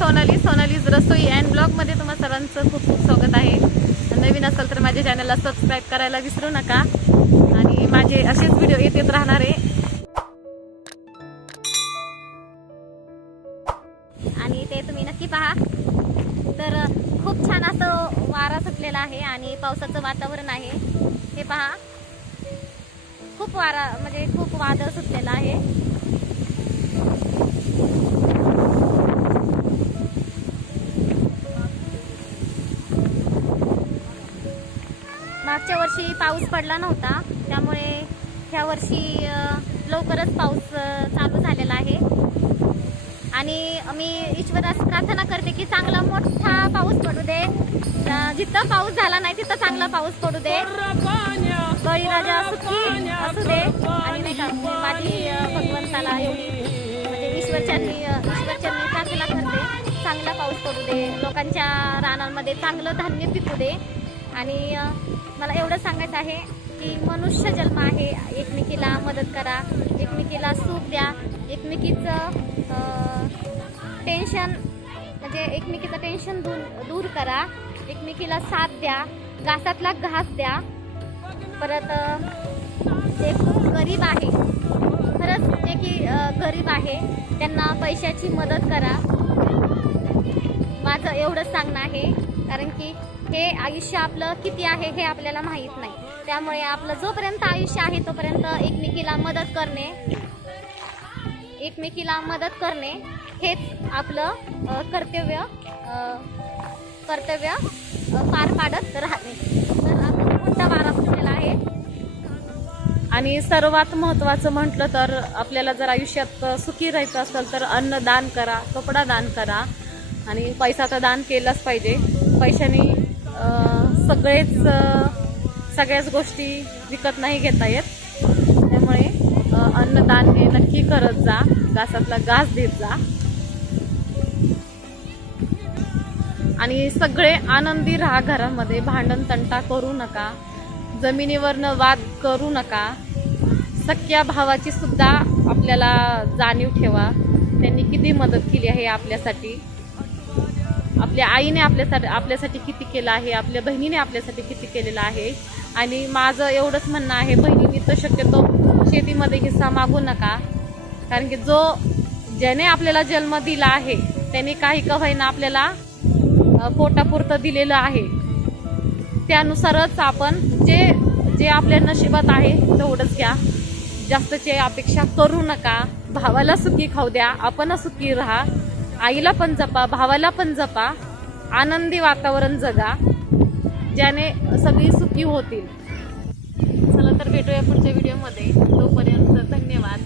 सोनाली सोनालीज रसोई and ब्लॉगमध्ये तुम्हा सर्वांचं खूप खूप स्वागत आहे. नवीन असेल तर माझ्या चॅनलला सबस्क्राईब करायला विसरू नका. आणि माझे असेच व्हिडिओ येत येत राहणार आहे. आणि ते तुम्ही नक्की पहा. तर खूप छान असं वारा सुटलेला आहे आणि पावसाचं वातावरण आहे. हे पहा. खूप वारा म्हणजे खूप वादळ सुटलेला आहे. मागच्या वर्षी पाऊस पडला नव्हता त्यामुळे ह्या वर्षी लवकरच पाऊस चालू झालेला आहे. आणि मी ईश्वरास प्रार्थना करते की चांगला मोठा पाऊस पडू दे. जिथं पाऊस झाला नाही तिथं चांगला पाऊस पडू दे. बळीराजा सुखी असू दे. आणि नाही का माझी भगवंताला एवढी म्हणजे प्रार्थना करते. चांगला पाऊस पडू दे. लोकांच्या रानांमध्ये चांगलं धान्य पिकू दे. आणि मला एवढं सांगायचं आहे की मनुष्य जन्म आहे. एकमेकीला मदत करा एकमेकीला सूप द्या एकमेकीचं टेन्शन म्हणजे एकमेकीचं टेन्शन दूर दूर करा. एकमेकीला साथ द्या घासातला घास द्या. परत जे खूप गरीब आहे. खरंच जे की गरीब आहे त्यांना पैशाची मदत करा. माझं एवढंच सांगणं आहे कारण की हे आयुष्य आपलं किती आहे हे आपल्याला माहीत नाही. त्यामुळे आपलं जोपर्यंत आयुष्य आहे तोपर्यंत एकमेकीला मदत करणे एकमेकीला मदत करणे हेच आपलं कर्तव्य कर्तव्य पार पाडत राहणे. तर आपण मोठा सुटलेला आहे. आणि सर्वात महत्त्वाचं म्हटलं तर आपल्याला जर आयुष्यात सुखी राहायचं असेल तर अन्न दान करा कपडा दान करा. आणि पैसा तर दान केलाच पाहिजे. पैशाने सगळेच सगळ्याच गोष्टी विकत नाही घेता येत. त्यामुळे अन्नदान हे नक्की करत जा. घासातला घास देत जा. आणि सगळे आनंदी राहा घरामध्ये. भांडण तंटा करू नका. जमिनीवरनं वाद करू नका. सख्या भावाची सुद्धा आपल्याला जाणीव ठेवा. त्यांनी किती मदत केली आहे आपल्यासाठी. आपल्या आईने आपल्यासाठी आपल्यासाठी किती केलं आहे आपल्या बहिणीने आपल्यासाठी किती केलेलं आहे. आणि माझं एवढंच म्हणणं आहे बहिणीने तर शक्यतो शेतीमध्ये हिस्सा मागू नका. कारण की जो ज्याने आपल्याला जन्म दिला आहे त्याने काही का होईना आपल्याला पोटापुरतं दिलेलं आहे. त्यानुसारच आपण जे जे आपल्या नशिबात आहे तेवढंच घ्या. जास्तची अपेक्षा करू नका. भावाला सुखी खाऊ द्या आपण सुखी राहा. आईला पण जपा भावाला पण जपा आनंदी वातावरण जगा ज्याने सगळी सुखी होतील. चला तर भेटूया पुढच्या व्हिडिओमध्ये तोपर्यंत धन्यवाद.